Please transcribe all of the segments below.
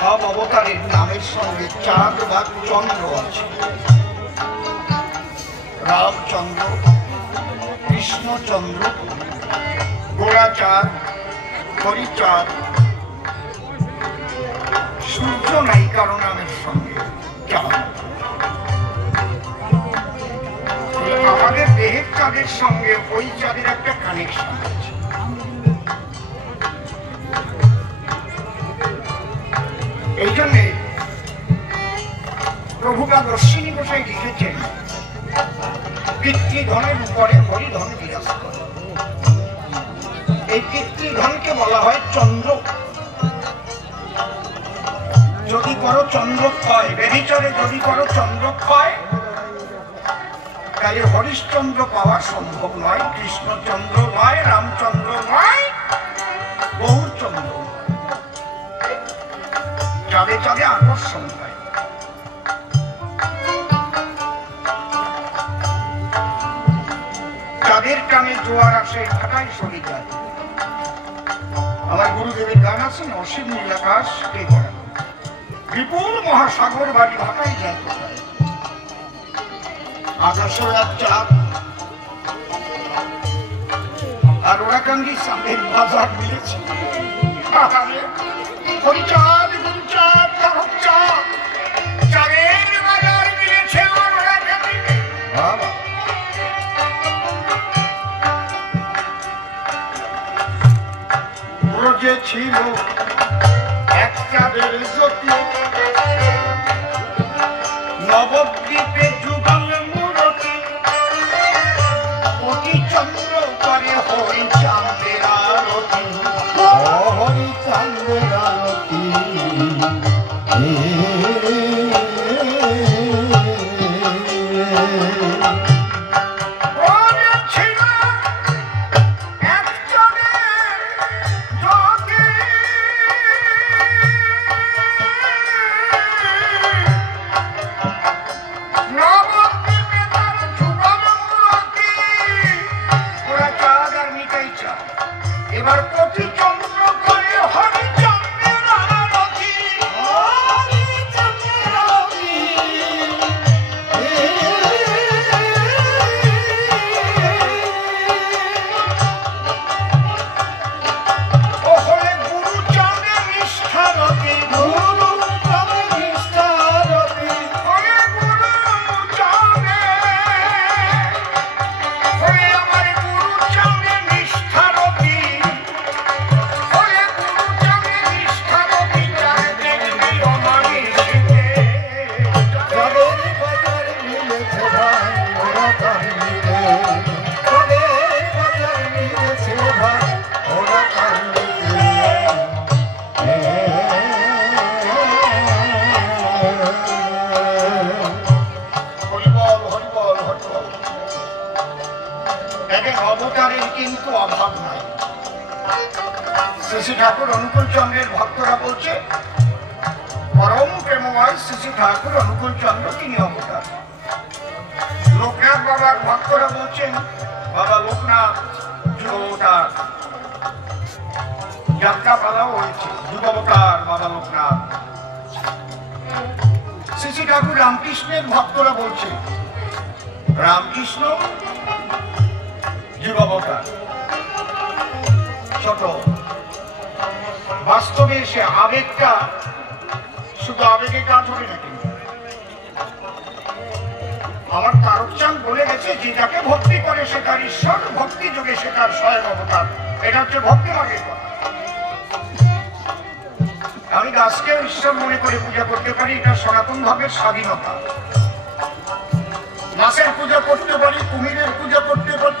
সব অবতারের নামের সঙ্গে চাঁদ বা চন্দ্র আছে। রামচন্দ্র, কৃষ্ণচন্দ্র, গোড়াচাঁদ, হরিচাঁদ। সূর্য নাই কারো নামের সঙ্গে চাঁদ। আমাদের দেহের চাঁদের সঙ্গে ওই চাঁদের একটা কানেকশন আছে। এই জন্যে প্রভুপাদ অশ্বিনী গোসাই লিখেছেন, পিতৃধনের উপরে হরিধন বিরাজ করে। এই পিতৃধনকে বলা হয় চন্দ্র। যদি করো চন্দ্রক্ষয়, বেবিচারে যদি করো চন্দ্রক্ষয়, তাহলে হরিশ্চন্দ্র পাওয়া সম্ভব নয়, কৃষ্ণচন্দ্র নয়, রামচন্দ্র নয়, বহুচন্দ্র। চাঁদে চাঁদে আকর্ষণ হয়। চাঁদের টানে জোয়ার আসে, ঘাটায় সরে যায়। আমার গুরুদেবের গান আছে না, অসীম নীল আকাশ কে করা, বিপুল মহাসাগর বাড়ি ভাটাই যায় কোথায়। আকাশে এক চাঁদ আর ওরাকান্দি চাঁদের বাজার মিলেছে। হরিচাঁদ, গুরুচাঁদ, চাঁদ, চাঁদের বাজার মিলেছে আমার ওরাকান্দিতে। যে ছিল এক চাঁদের জ্যোতি, নবদ্বীপে যুগল মূরতি, কোটি চন্দ্র করে হরি চাঁদের আরতি, হরি চাঁদের আরতি। এবার প্রতি চন্দ্র করে হরি চন্দ্রের আরতি, হরি চন্দ্রের আরতি। ও হলে গুরু চাঁদের নিষ্ঠারতি, গুরু চাঁদের নিষ্ঠারতি, হলে গুরু চাঁদের, হলে আমার গুরু চাঁদের নিষ্ঠারতি। অবতারের কিন্তু অভাব নাই। শ্রী শ্রী ঠাকুর অনুকূল চন্দ্রের ভক্তরা বলছে, পরম প্রেমময় শ্রী শ্রী ঠাকুর অনুকূল চন্দ্র তিনি অবতার। লোকনাথ বাবার ভক্তরা বলছেন, বাবা লোকনাথ যুগাবতার। যাত্রা পালাও হয়েছে যুগাবতার বাবা লোকনাথ। শ্রী শ্রী ঠাকুর রামকৃষ্ণের ভক্তরা বলছে, রামকৃষ্ণ যুগাবতার। ছোট বাস্তবে সে আবেগটা শুধু আবেগে কাজ হবে না, কিন্তু যে যাকে ভক্তি করে সে তার ঈশ্বর, ভক্তি যোগে সে তার স্বয়ং অবতার। এটা হচ্ছে ভক্তি মার্গের কথা। আমি গাছকেও ঈশ্বর মনে করে পূজা করতে পারি, এটা সনাতন ভাবের স্বাধীনতা। মাছের পূজা করতে পারি, কুমিরের পূজা করতে পারি,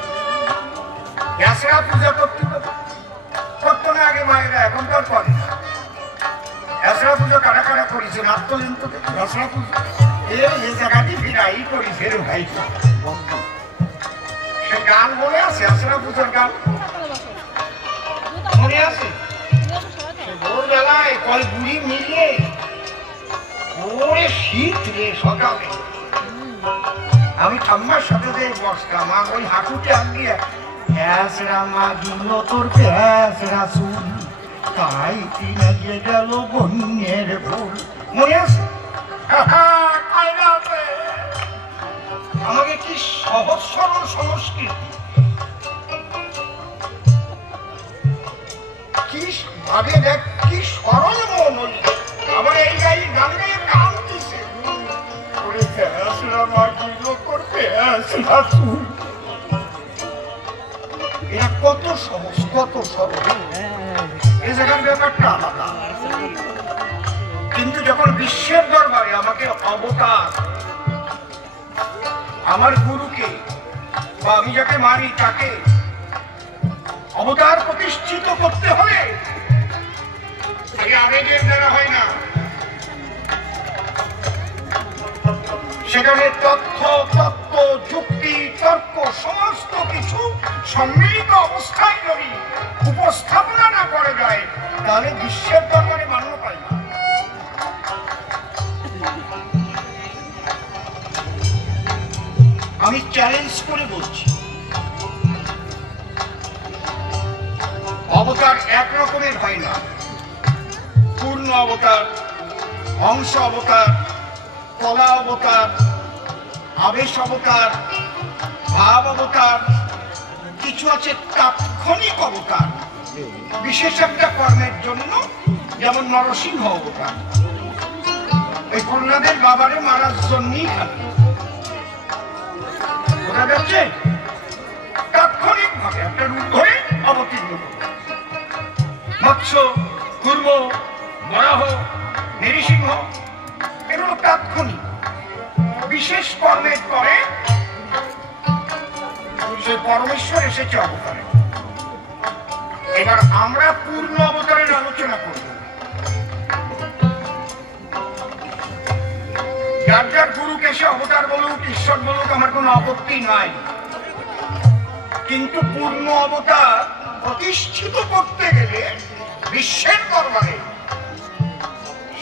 গ্যাসরা পূজা করতে পারি। করতো না আগে মায়েরা, এখন তো আর করে না। গ্যাসরা পুজো কারা কারা করেছে আত্মলিন তো গ্যাসরা পুজো এই জায়গাটি ফিরাই করি ফেরো ভাই। সে গান মনে আছে? গ্যাসরা পুজোর গান মনে আছে? ভোরবেলায় কল বুড়ি মিলিয়ে ওরে শীত রে সকালে আমি ঠাম্মার সাথে যে বসতাম, ওই হাঁটুতে আগিয়ে হ্যাঁসরা মা দিল তোর হ্যাঁসরা চুল, তাই কিনে গিয়ে গেল বন্যের ফুল। মনে আছে? আমাকে কি সহজ সরল সংস্কৃতি, কি ভাবে দেখ, কি সরল মন হইল। আবার এই গাই গান গাইয়ে কাম দিছে এরা কত সহজ, কত সরল। এই জায়গার ব্যাপারটা আলাদা। কিন্তু যখন বিশ্বের দরবারে আমাকে অবতার, আমার গুরুকে বা আমি যাকে মানি তাকে অবতার প্রতিষ্ঠিত করতে হলে আবেগের দ্বারা হয় না। সেখানে তথ্য, তত্ত্ব, যুক্তি, তর্ক সমস্ত কিছু সম্মিলিত অবস্থায় যদি উপস্থাপনা না করে যায় তাহলে বিশ্বের দরবারে মান্য পায় না। আমি চ্যালেঞ্জ করে বলছি, অবতার এক রকমের হয় না। পূর্ণ অবতার, অংশ অবতার, কলা অবতার, আবেশ অবতার, ভাব অবতার, কিছু আছে তাৎক্ষণিক অবতার বিশেষ একটা কর্মের জন্য, যেমন নরসিংহ অবতার। এই প্রহ্লাদের বাবারে মারার জন্যই খালি বোঝা যাচ্ছে, তাৎক্ষণিক ভাবে একটা রূপ ধরে অবতীর্ণ করে। মৎস্য, কুর্ম, বরাহ, নৃসিংহ এগুলো তাৎক্ষণিক বিশেষ কর্মের পরে সে পরমেশ্বর এসেছে অবতারে। এবার আমরা পূর্ণ অবতারের আলোচনা করব। যার যার গুরুকে সে অবতার বলুক, ঈশ্বর বলুক, আমার কোনো আপত্তি নাই। কিন্তু পূর্ণ অবতার প্রতিষ্ঠিত করতে গেলে বিশ্বের দরবারে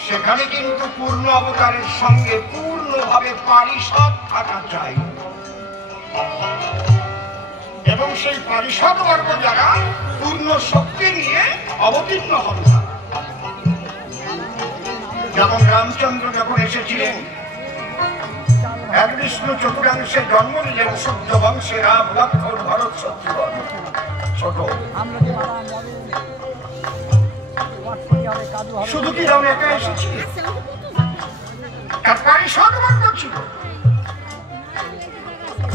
সেখানে কিন্তু পূর্ণ অবতারের সঙ্গে পূর্ণভাবে পারিষদ থাকা চাই, এবং সেই পারিষদ বর্গ যারা পূর্ণ শক্তি নিয়ে অবতীর্ণ হন না। যেমন রামচন্দ্র যখন এসেছিলেন, এক বিষ্ণু চতুরাংশে জন্ম নিলেন, সূর্য বংশে রাম, লক্ষ্মণ, ভরত, শত্রুঘ্ন। ছোট শুধু কি রাম একা এসেছিল? তার পারিষদ বর্গ ছিল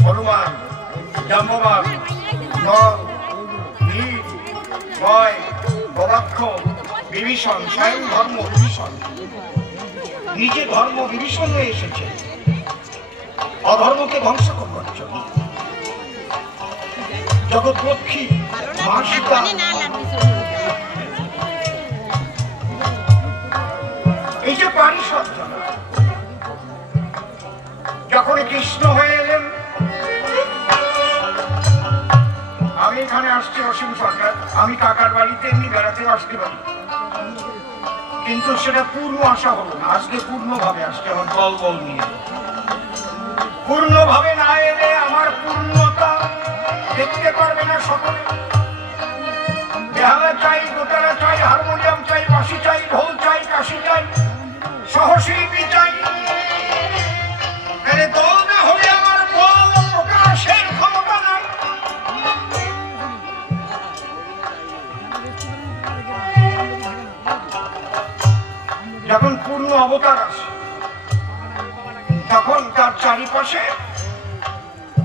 হনুমান, জাম্ববান, নল, নীল, জয়, গবাক্ষ, বিভীষণ, স্বয়ং ধর্ম বিভীষণ। নিজে ধর্ম বিভীষণ হয়ে এসেছে অধর্মকে ধ্বংস করবার জন্য। জগৎরক্ষী মা সীতা, এই যে পারিষদ যখন কৃষ্ণ হয়ে এলেন, আমি এখানে আসছি অসীম সরকার, আমি কাকার বাড়িতে এমনি বেড়াতে আসতে পারি, কিন্তু সেটা পূর্ণ আশা হলো না। আজকে পূর্ণভাবে আসতে আমার বল বল নিয়ে। পূর্ণভাবে না এলে আমার পূর্ণতা দেখতে পারবে না সকলে। বেহালা চাই, দোতারা চাই, হারমোনিয়াম চাই, বাঁশি চাই, ঢোল চাই, কাশি চাই, সহশিল্পী চাই। দল না হলে আমার বল প্রকাশের ক্ষমতা নাই। যখন পূর্ণ অবতার আসে তখন তার চারিপাশে